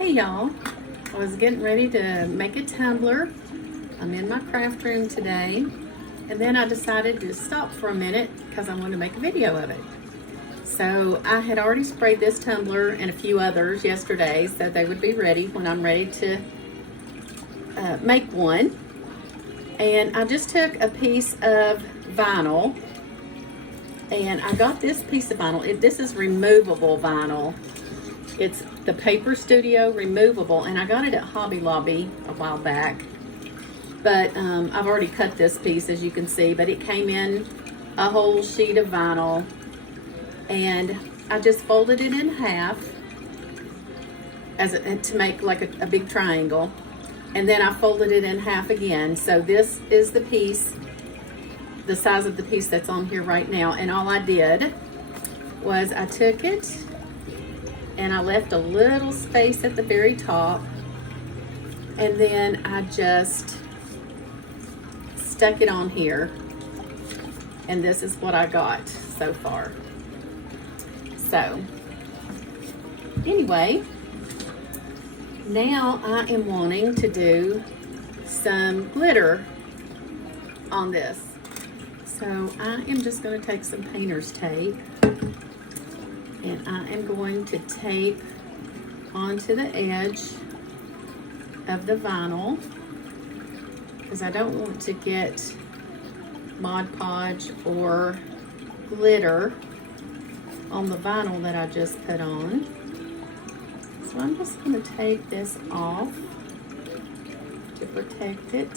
Hey y'all, I was getting ready to make a tumbler. I'm in my craft room today, and then I decided to stop for a minute because I wanted to make a video of it. So I had already sprayed this tumbler and a few others yesterday so they would be ready when I'm ready to make one. And I just took a piece of vinyl, and I got this piece of vinyl. This is removable vinyl. It's the Paper Studio removable, and I got it at Hobby Lobby a while back. But I've already cut this piece, as you can see, but it came in a whole sheet of vinyl, and I just folded it in half to make like a big triangle, and then I folded it in half again. So this is the piece, the size of the piece that's on here right now, and all I did was I took it and I left a little space at the very top, and then I just stuck it on here, and this is what I got so far. So anyway, now I am wanting to do some glitter on this. So I am just going to take some painter's tape, and I am going to tape onto the edge of the vinyl because I don't want to get Mod Podge or glitter on the vinyl that I just put on. So I'm just going to take this off to protect it.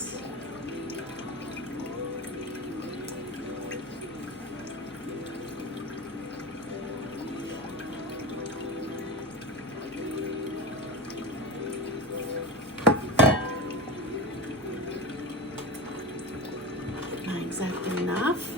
My X-Acto knife.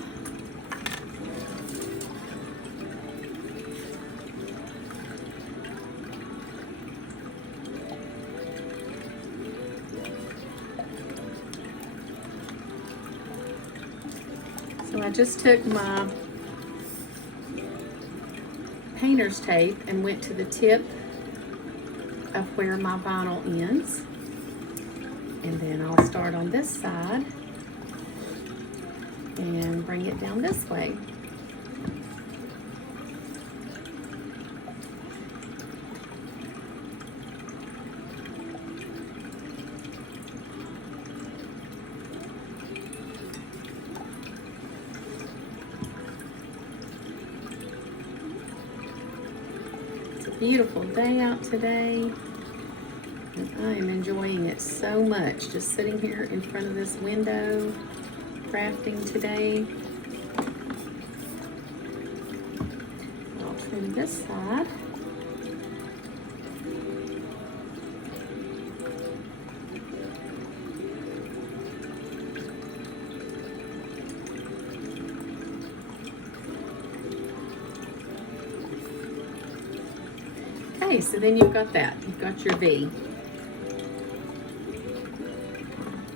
So I just took my painter's tape and went to the tip of where my vinyl ends, and then I'll start on this side and bring it down this way. It's a beautiful day out today, and I am enjoying it so much, just sitting here in front of this window crafting today. I'll trim this side. Okay, so then you've got that. You've got your V.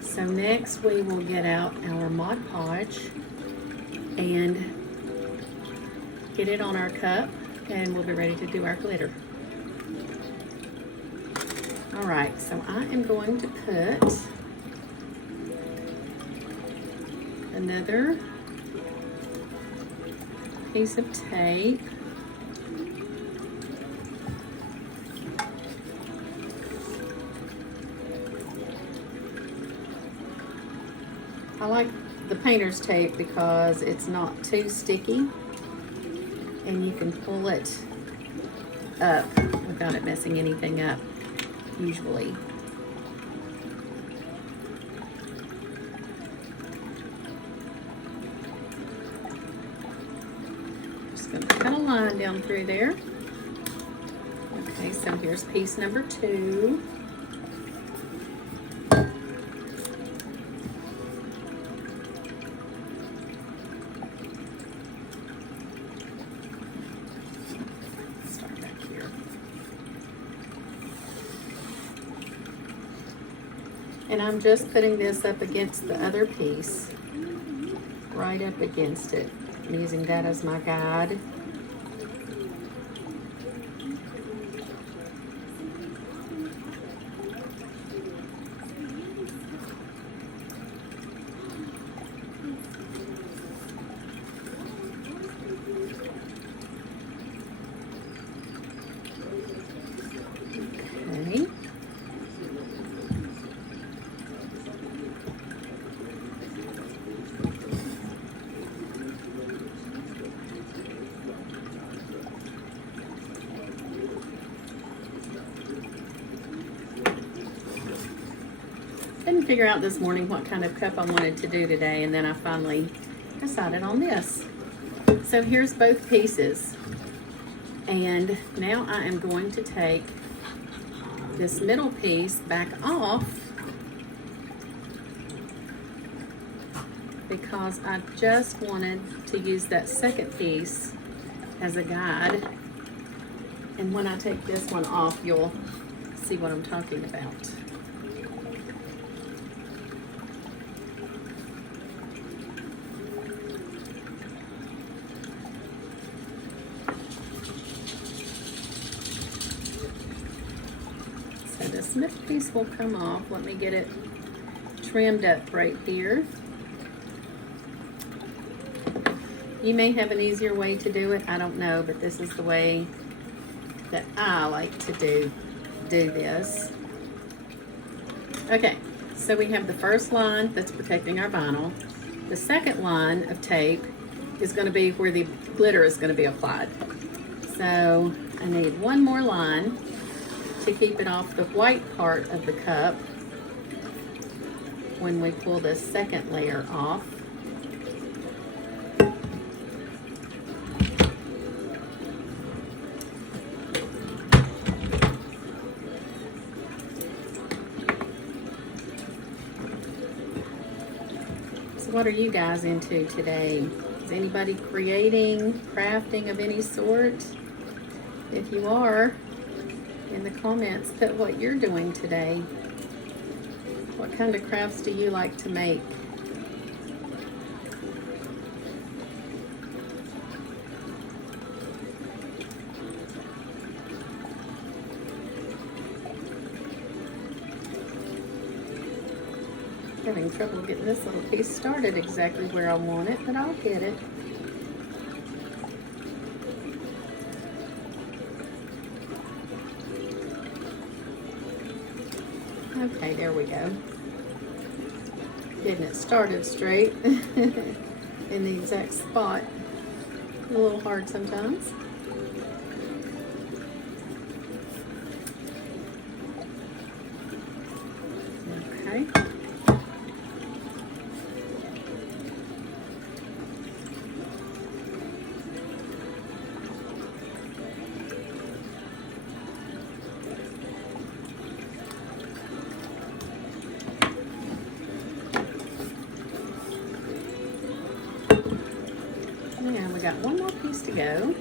So next we will get out our Mod Podge and get it on our cup, and we'll be ready to do our glitter. All right, so I am going to put another piece of tape . I like the painter's tape because it's not too sticky, and you can pull it up without it messing anything up, usually. Just going to cut a line down through there. Okay, so here's piece number 2. And I'm just putting this up against the other piece, right up against it. I'm using that as my guide. Couldn't figure out this morning what kind of cup I wanted to do today, and then I finally decided on this. So here's both pieces. And now I am going to take this middle piece back off because I just wanted to use that second piece as a guide. And when I take this one off, you'll see what I'm talking about. So this middle piece will come off. Let me get it trimmed up right here. You may have an easier way to do it, I don't know, but this is the way that I like to do this. Okay, so we have the first line that's protecting our vinyl. The second line of tape is going to be where the glitter is going to be applied. So I need one more line to keep it off the white part of the cup when we pull the second layer off. What are you guys into today? Is anybody creating, crafting of any sort? If you are, in the comments, put what you're doing today. What kind of crafts do you like to make? Having trouble getting this little piece started exactly where I want it, but I'll get it. Okay, there we go. Getting it started straight in the exact spot. A little hard sometimes. Okay. Now we got one more piece to go,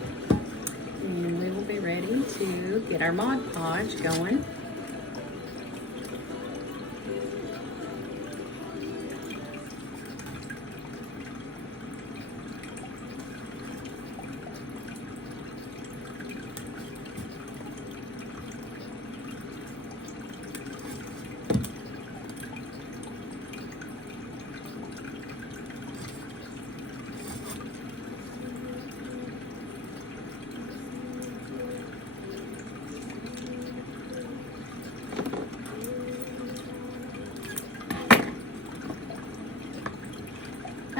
and we will be ready to get our Mod Podge going.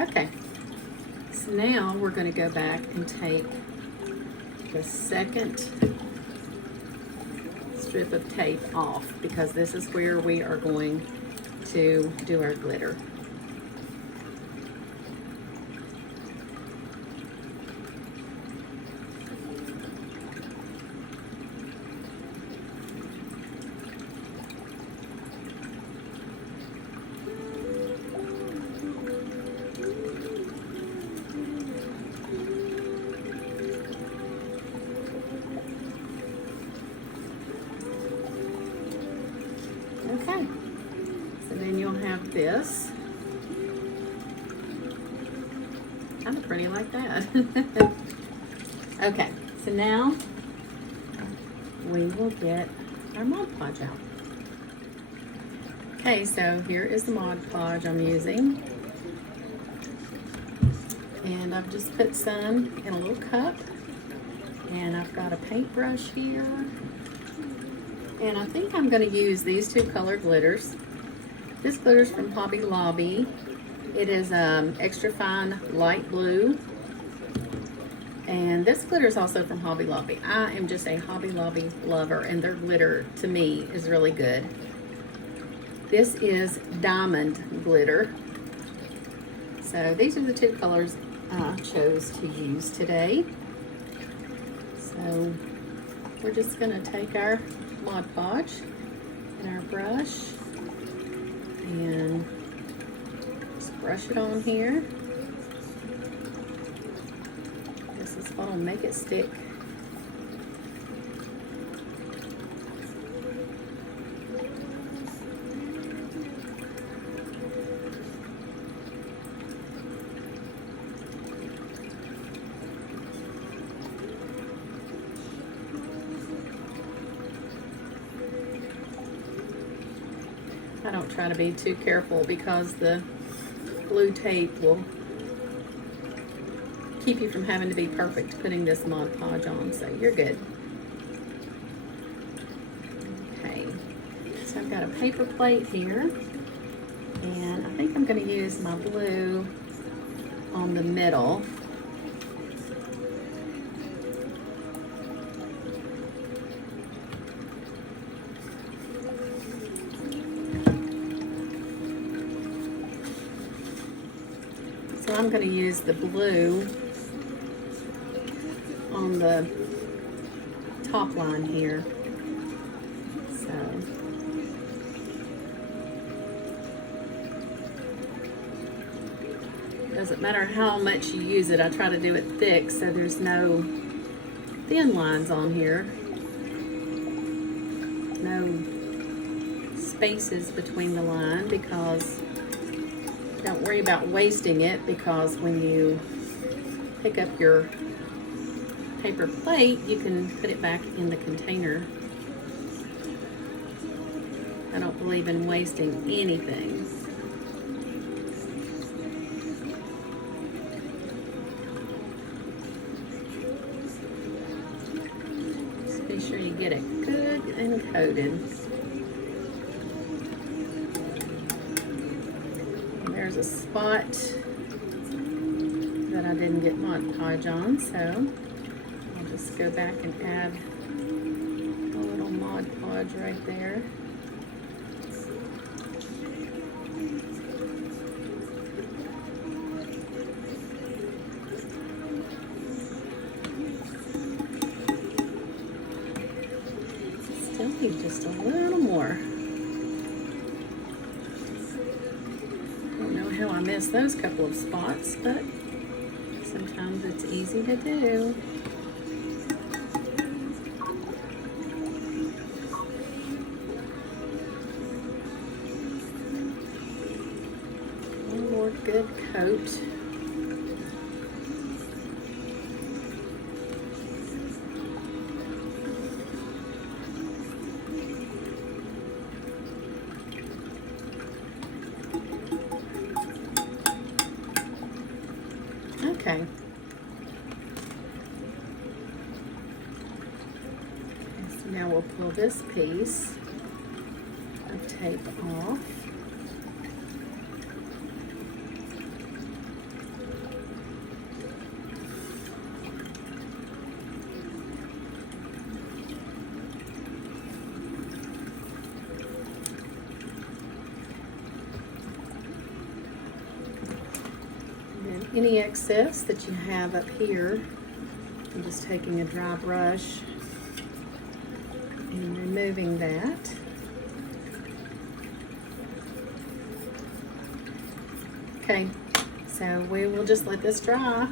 Okay, so now we're going to go back and take the second strip of tape off because this is where we are going to do our glitter. Okay, so then you'll have this, kind of pretty like that. Okay, so now we will get our Mod Podge out. Okay, so here is the Mod Podge I'm using. And I've just put some in a little cup. And I've got a paintbrush here. And I think I'm going to use these two color glitters. This glitter's from Hobby Lobby. It is extra fine light blue. And this glitter is also from Hobby Lobby. I am just a Hobby Lobby lover, and their glitter, to me, is really good. This is diamond glitter. So these are the two colors I chose to use today. So we're just gonna take our Mod Podge and our brush and just brush it on here. This is what'll make it stick. I don't try to be too careful because the glue tape will keep you from having to be perfect putting this Mod Podge on, so you're good. Okay, so I've got a paper plate here, and I think I'm going to use my blue on the middle. So I'm going to use the blue on the top line here. So doesn't matter how much you use it. I try to do it thick so there's no thin lines on here. No spaces between the line, because don't worry about wasting it, because when you pick up your paper plate, you can put it back in the container. I don't believe in wasting anything. Just be sure you get it good and coated. There's a spot that I didn't get Mod Podge on, so I'll just go back and add a little Mod Podge right there. Still need just a little more. How I missed those couple of spots, but sometimes it's easy to do. One more good coat. Okay. So now we'll pull this piece of tape off. Any excess that you have up here, I'm just taking a dry brush and removing that. Okay, so we will just let this dry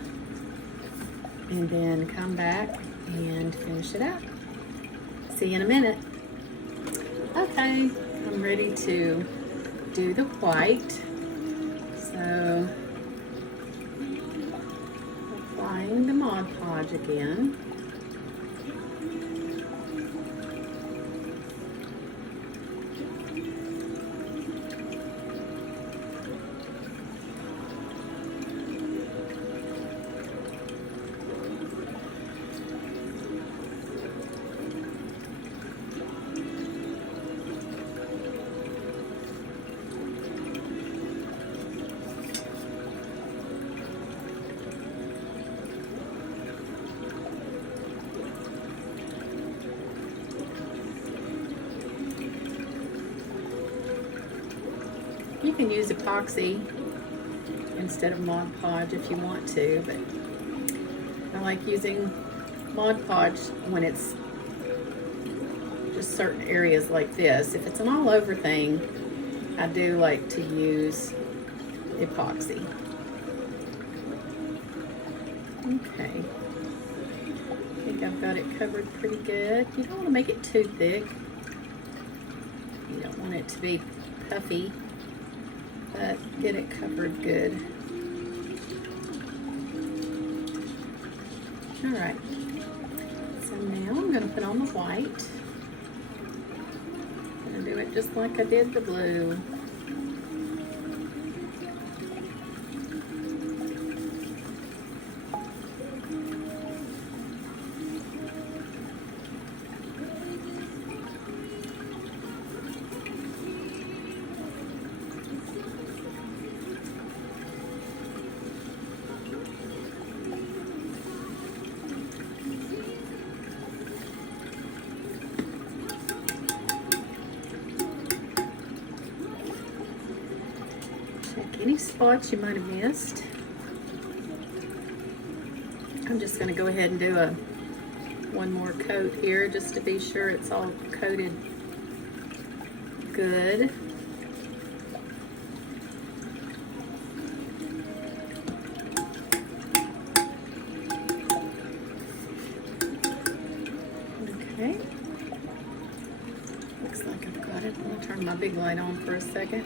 and then come back and finish it up. See you in a minute. Okay, I'm ready to do the white. So applying the Mod Podge again. You can use epoxy instead of Mod Podge if you want to, but I like using Mod Podge when it's just certain areas like this. If it's an all over thing, I do like to use epoxy. Okay, I think I've got it covered pretty good. You don't want to make it too thick. You don't want it to be puffy, but get it covered good. All right, so now I'm going to put on the white. I'm going to do it just like I did the blue. Any spots you might have missed. I'm just going to go ahead and do one more coat here just to be sure it's all coated good. Okay. Looks like I've got it. I'm going to turn my big light on for a second.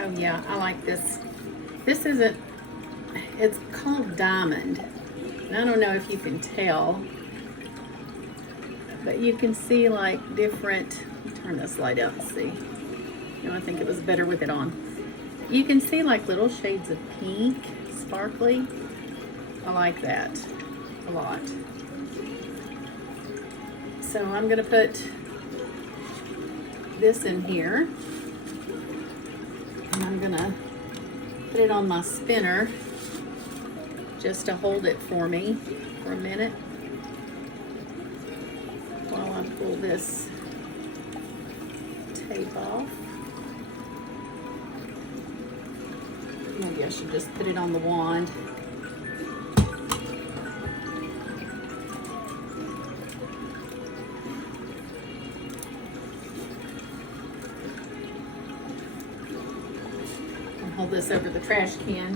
Oh yeah, I like this. This isn't, it's called Diamond. And I don't know if you can tell, but you can see like different, let me turn this light out and see. You know, I think it was better with it on. You can see like little shades of pink, sparkly. I like that a lot. So I'm gonna put this in here. And I'm gonna put it on my spinner just to hold it for me for a minute while I pull this tape off. Maybe I should just put it on the wand. Hold this over the trash can.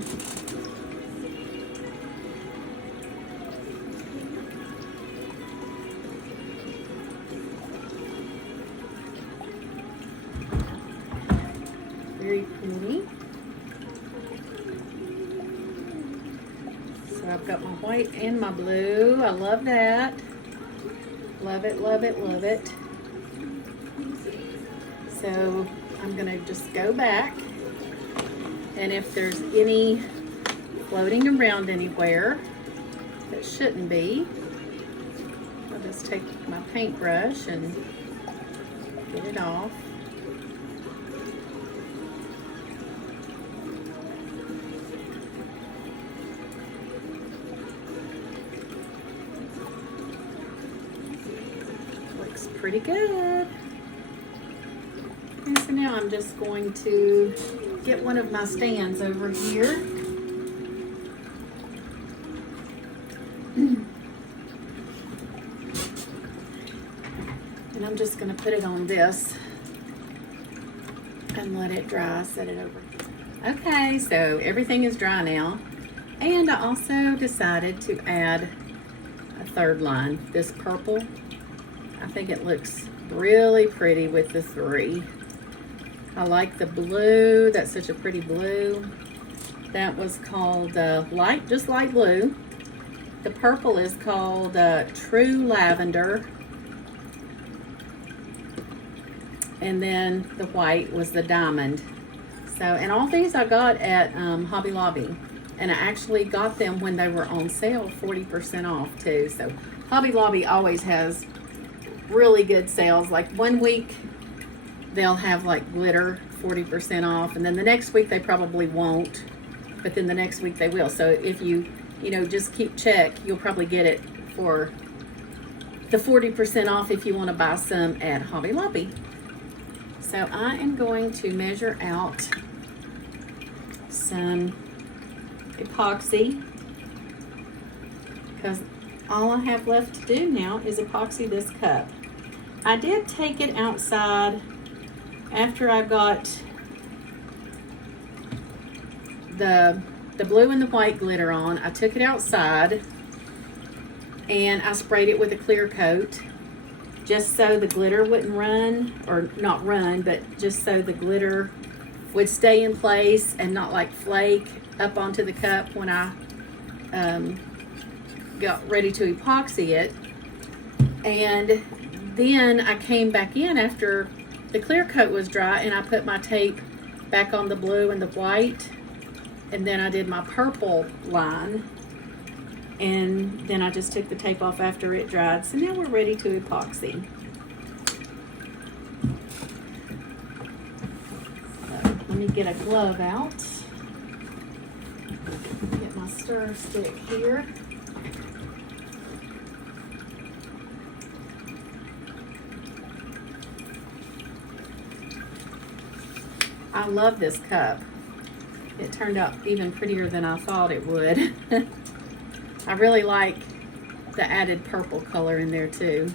Very pretty. So I've got my white and my blue. I love that. Love it, love it, love it. So I'm gonna just go back. And if there's any floating around anywhere that shouldn't be, I'll just take my paintbrush and get it off. Looks pretty good. And so now I'm just going to get one of my stands over here. And I'm just going to put it on this and let it dry, set it over. Okay, so everything is dry now. And I also decided to add a third line, this purple. I think it looks really pretty with the three. I like the blue. That's such a pretty blue. That was called light, just light blue. The purple is called True Lavender. And then the white was the Diamond. So, and all these I got at Hobby Lobby. And I actually got them when they were on sale, 40% off too. So Hobby Lobby always has really good sales. Like one week, they'll have like glitter 40% off, and then the next week they probably won't, but then the next week they will. So if you just keep check, you'll probably get it for the 40% off if you want to buy some at Hobby Lobby. So I am going to measure out some epoxy, because all I have left to do now is epoxy this cup. I did take it outside after I got the blue and the white glitter on. I took it outside and I sprayed it with a clear coat, just so the glitter wouldn't run, or not run, but just so the glitter would stay in place and not like flake up onto the cup when I got ready to epoxy it. And then I came back in after the clear coat was dry and I put my tape back on the blue and the white, and then I did my purple line, and then I just took the tape off after it dried. So now we're ready to epoxy. So let me get a glove out. Get my stir stick here. I love this cup. It turned out even prettier than I thought it would. I really like the added purple color in there too.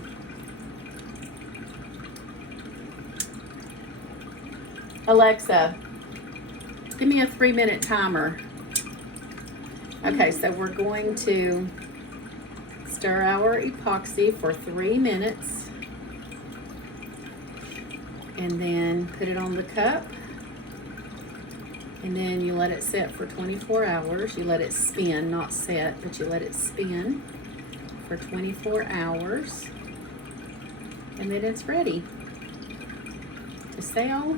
Alexa, give me a 3-minute timer. Okay, so we're going to stir our epoxy for 3 minutes and then put it on the cup. And then you let it set for 24 hours. You let it spin, not set, but you let it spin for 24 hours. And then it's ready to sell.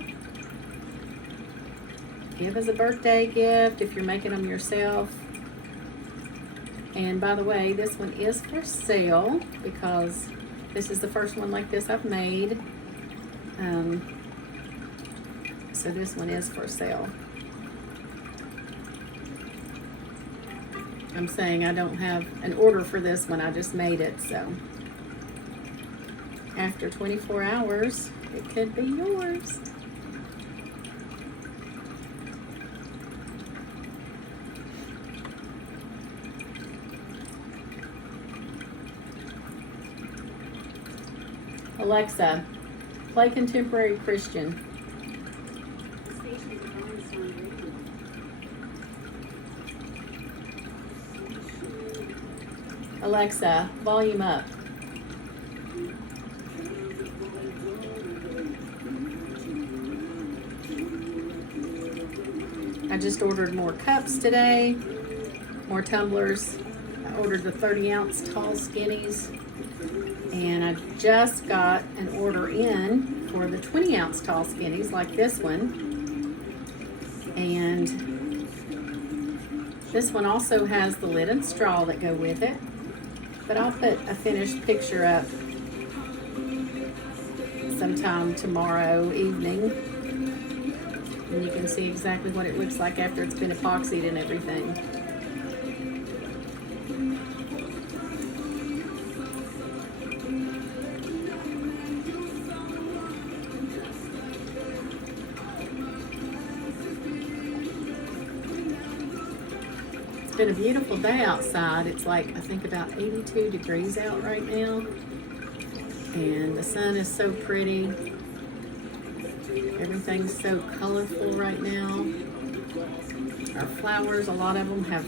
Give as a birthday gift if you're making them yourself. And by the way, this one is for sale because this is the first one like this I've made. So this one is for sale. I'm saying I don't have an order for this one, I just made it, so after 24 hours, it could be yours. Alexa, play Contemporary Christian. Alexa, volume up. I just ordered more cups today, more tumblers. I ordered the 30-ounce tall skinnies, and I just got an order in for the 20-ounce tall skinnies like this one. And this one also has the lid and straw that go with it. But I'll put a finished picture up sometime tomorrow evening, and you can see exactly what it looks like after it's been epoxied and everything. It's been a beautiful day outside. It's like, I think about 82 degrees out right now. And the sun is so pretty. Everything's so colorful right now. Our flowers, a lot of them have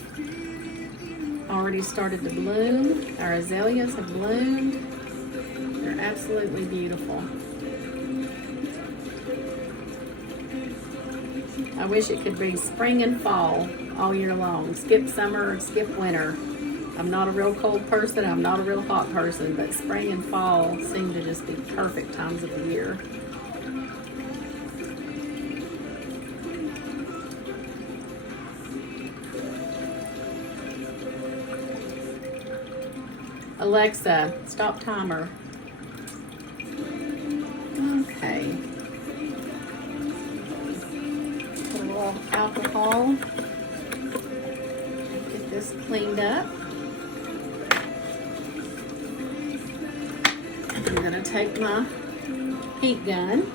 already started to bloom. Our azaleas have bloomed. They're absolutely beautiful. I wish it could be spring and fall all year long. Skip summer, skip winter. I'm not a real cold person, I'm not a real hot person, but spring and fall seem to just be perfect times of the year. Alexa, stop timer. Okay. Put a little alcohol. Get this cleaned up. I'm going to take my heat gun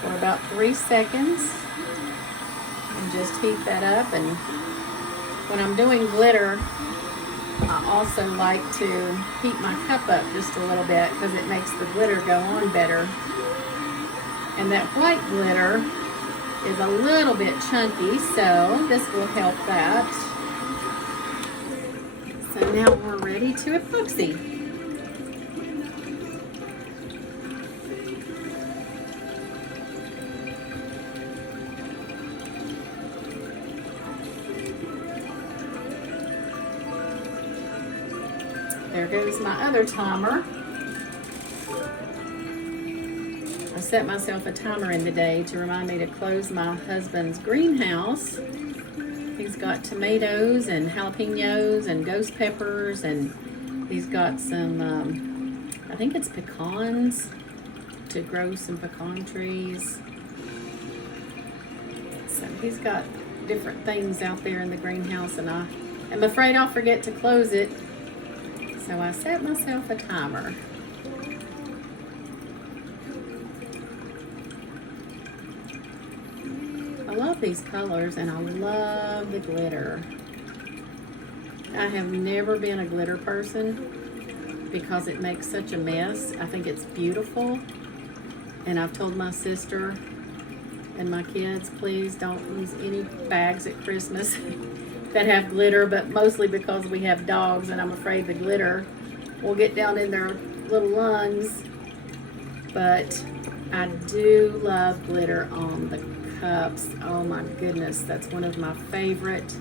for about 3 seconds and just heat that up. And when I'm doing glitter, I also like to heat my cup up just a little bit because it makes the glitter go on better. And that white glitter is a little bit chunky, so this will help that. So now we're ready to epoxy. There goes my other timer. I set myself a timer in the day to remind me to close my husband's greenhouse. He's got tomatoes and jalapenos and ghost peppers, and he's got some, I think it's pecans, to grow some pecan trees. So he's got different things out there in the greenhouse, and I'm afraid I'll forget to close it. So I set myself a timer. I love these colors, and I love the glitter. I have never been a glitter person because it makes such a mess. I think it's beautiful, and I've told my sister and my kids, please don't use any bags at Christmas that have glitter, but mostly because we have dogs and I'm afraid the glitter will get down in their little lungs. But I do love glitter on the cups. Oh my goodness, that's one of my favorite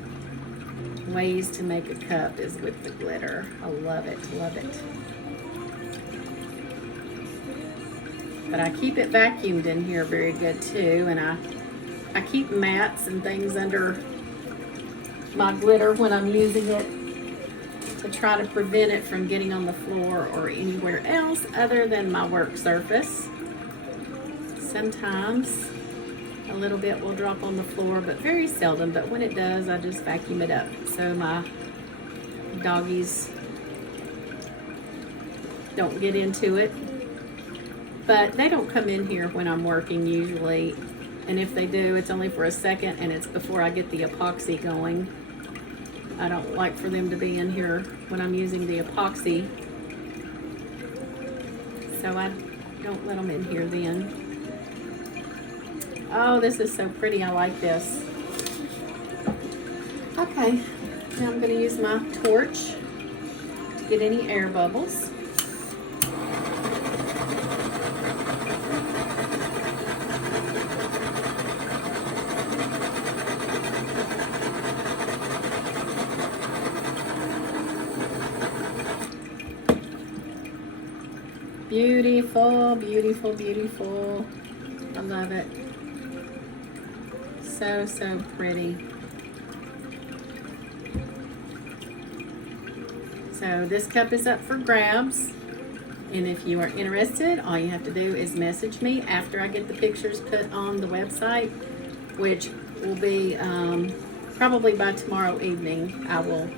ways to make a cup is with the glitter. I love it, love it. But I keep it vacuumed in here very good too, and I keep mats and things under my glitter when I'm using it to try to prevent it from getting on the floor or anywhere else other than my work surface. Sometimes a little bit will drop on the floor, but very seldom. But when it does, I just vacuum it up so my doggies don't get into it. But they don't come in here when I'm working usually. And if they do, it's only for a second, and it's before I get the epoxy going. I don't like for them to be in here when I'm using the epoxy, so I don't let them in here then. Oh, this is so pretty. I like this. Okay, now I'm going to use my torch to get any air bubbles. Beautiful, beautiful, beautiful. I love it. So, so pretty. So this cup is up for grabs. And if you are interested, all you have to do is message me after I get the pictures put on the website, which will be probably by tomorrow evening. I will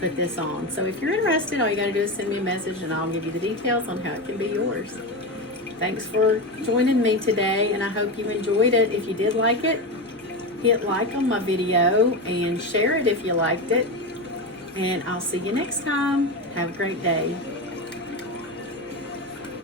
put this on. So if you're interested, all you got to do is send me a message and I'll give you the details on how it can be yours. Thanks for joining me today, and I hope you enjoyed it. If you did like it, hit like on my video and share it if you liked it. And I'll see you next time. Have a great day.